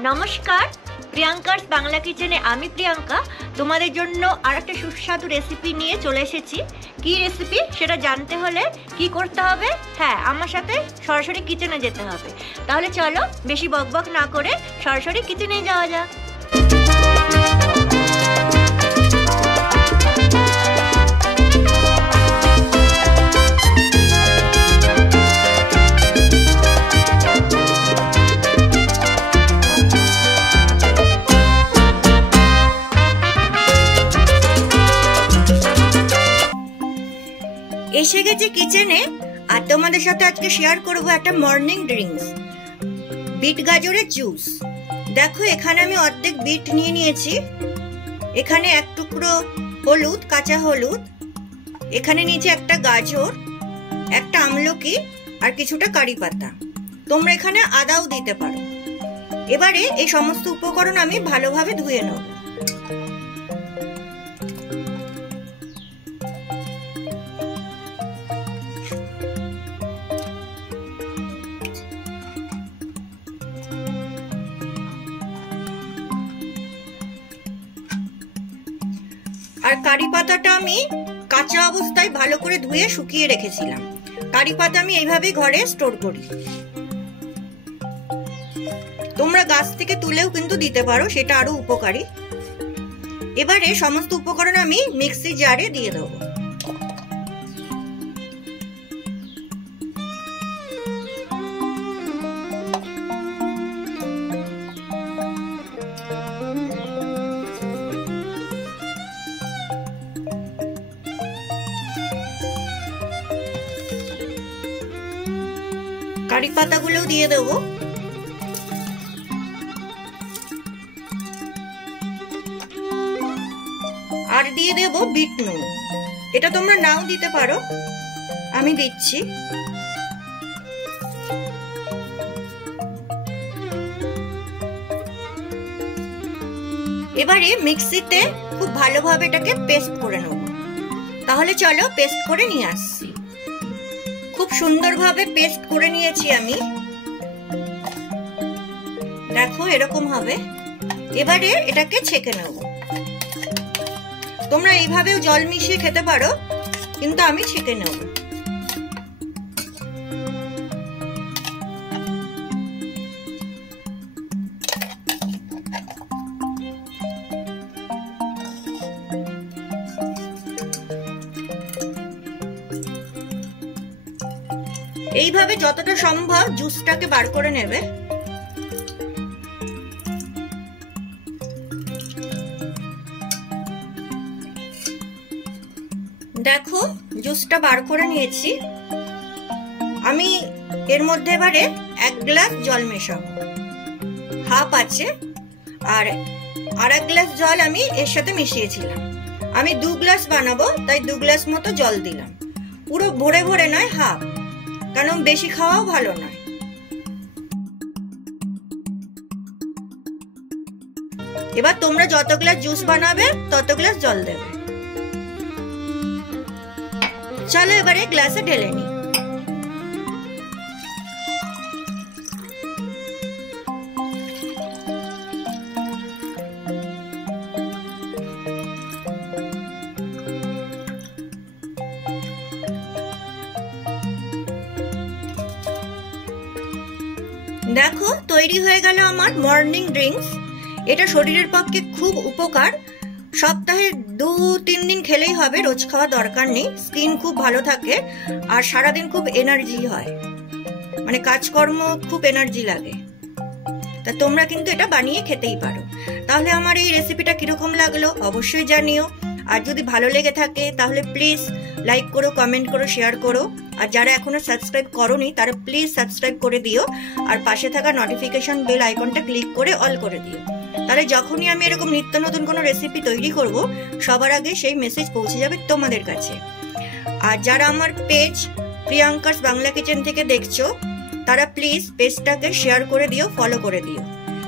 নমস্কার, প্রিয়াঙ্কার বাংলা কিচেনে আমি প্রিয়াঙ্কা তোমাদের জন্য আরেকটা সুস্বাদু রেসিপি নিয়ে চলে এসেছি। কি রেসিপি সেটা জানতে হলে কি করতে হবে? হ্যাঁ, আমার সাথে সরাসরি কিচেনে যেতে হবে। তাহলে চলো বেশি বকবক না করে সরাসরি কিচেনে যাওয়া যাক। এসে গেছি কিচেনে, আর তোমাদের সাথে আজকে শেয়ার করব একটা মর্নিং ড্রিঙ্কস, বিট গাজরের জুস। দেখো, এখানে আমি অর্ধেক বিট নিয়ে নিয়েছি, এখানে এক টুকরো হলুদ, কাঁচা হলুদ, এখানে নিয়েছি একটা গাজর, একটা আমলকি আর কিছুটা কারি পাতা। তোমরা এখানে আদাও দিতে পারো। এবারে এই সমস্ত উপকরণ আমি ভালোভাবে ধুয়ে নেব। আর কারি পাতাটা আমি কাঁচা অবস্থায় ভালো করে ধুয়ে শুকিয়ে রেখেছিলাম। কারি পাতা আমি এইভাবেই ঘরে স্টোর করি। তোমরা গাছ থেকে তুলেও কিন্তু দিতে পারো, সেটা আরো উপকারী। এবারে সমস্ত উপকরণ আমি মিক্সি জারে দিয়ে দেবো। কারি পাতাগুলোও দিয়ে দেবো। আর দিয়ে দেবো বিট নুন। এটা তোমরা নাও দিতে পারো, আমি দিচ্ছি। এবারে মিক্সিতে খুব ভালোভাবে এটাকে পেস্ট করে নেব। তাহলে চলো পেস্ট করে নিয়ে আসছি। খুব সুন্দরভাবে পেস্ট করে নিয়েছি আমি, দেখো এরকম হবে। এবারে এটাকে ছেঁকে নেব। তোমরা এইভাবেও জল মিশিয়ে খেতে পারো, কিন্তু আমি ছেঁকে নেব। এইভাবে যতটা সম্ভব জুসটাকে বার করে নেবে। দেখো জুসটা বার করে নিয়েছি আমি। এর মধ্যে এবারে 1 গ্লাস জল মেশাবো, হাফ আছে, আর 1 গ্লাস জল আমি এর সাথে মিশিয়েছিলাম। আমি 2 গ্লাস বানাবো, তাই 2 গ্লাস মতো জল দিলাম। পুরো ভরে ভরে নয়, হাফ, কারণ বেশি খাওয়াও ভালো নয়। এবার তোমরা যত গ্লাস জুস বানাবে তত গ্লাস জল দেবে। চলো এবারে গ্লাসে ঢেলে নিই। দেখো তৈরি হয়ে গেল আমার মর্নিং ড্রিঙ্কস। এটা শরীরের পক্ষে খুব উপকার। সপ্তাহে 2-3 দিন খেলেই হবে, রোজ খাওয়া দরকার নেই। স্কিন খুব ভালো থাকে, আর সারাদিন খুব এনার্জি হয়, মানে কাজকর্ম খুব এনার্জি লাগে। তা তোমরা কিন্তু এটা বানিয়ে খেতেই পারো। তাহলে আমার এই রেসিপিটা কিরকম লাগলো অবশ্যই জানিও। আর যদি ভালো লেগে থাকে তাহলে প্লিজ লাইক করো, কমেন্ট করো, শেয়ার করো। আর যারা এখনো সাবস্ক্রাইব করোনি তারা প্লিজ সাবস্ক্রাইব করে দিও, আর পাশে থাকা নোটিফিকেশন বেল আইকনটা ক্লিক করে অল করে দিও। তাহলে যখনই আমি এরকম নিত্য নতুন কোনো রেসিপি তৈরি করব, সবার আগে সেই মেসেজ পৌঁছে যাবে তোমাদের কাছে। আর যারা আমার পেজ প্রিয়াঙ্কার বাংলা কিচেন থেকে দেখছো, তারা প্লিজ পেজটাকে শেয়ার করে দিও, ফলো করে দিও।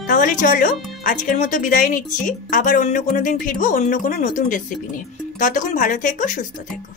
তাহলে চলো আজকের মতো বিদায় নিচ্ছি। আবার অন্য কোনো দিন ফিরবো অন্য কোনো নতুন রেসিপি নিয়ে। ততক্ষণ ভালো থেকো, সুস্থ থেকো।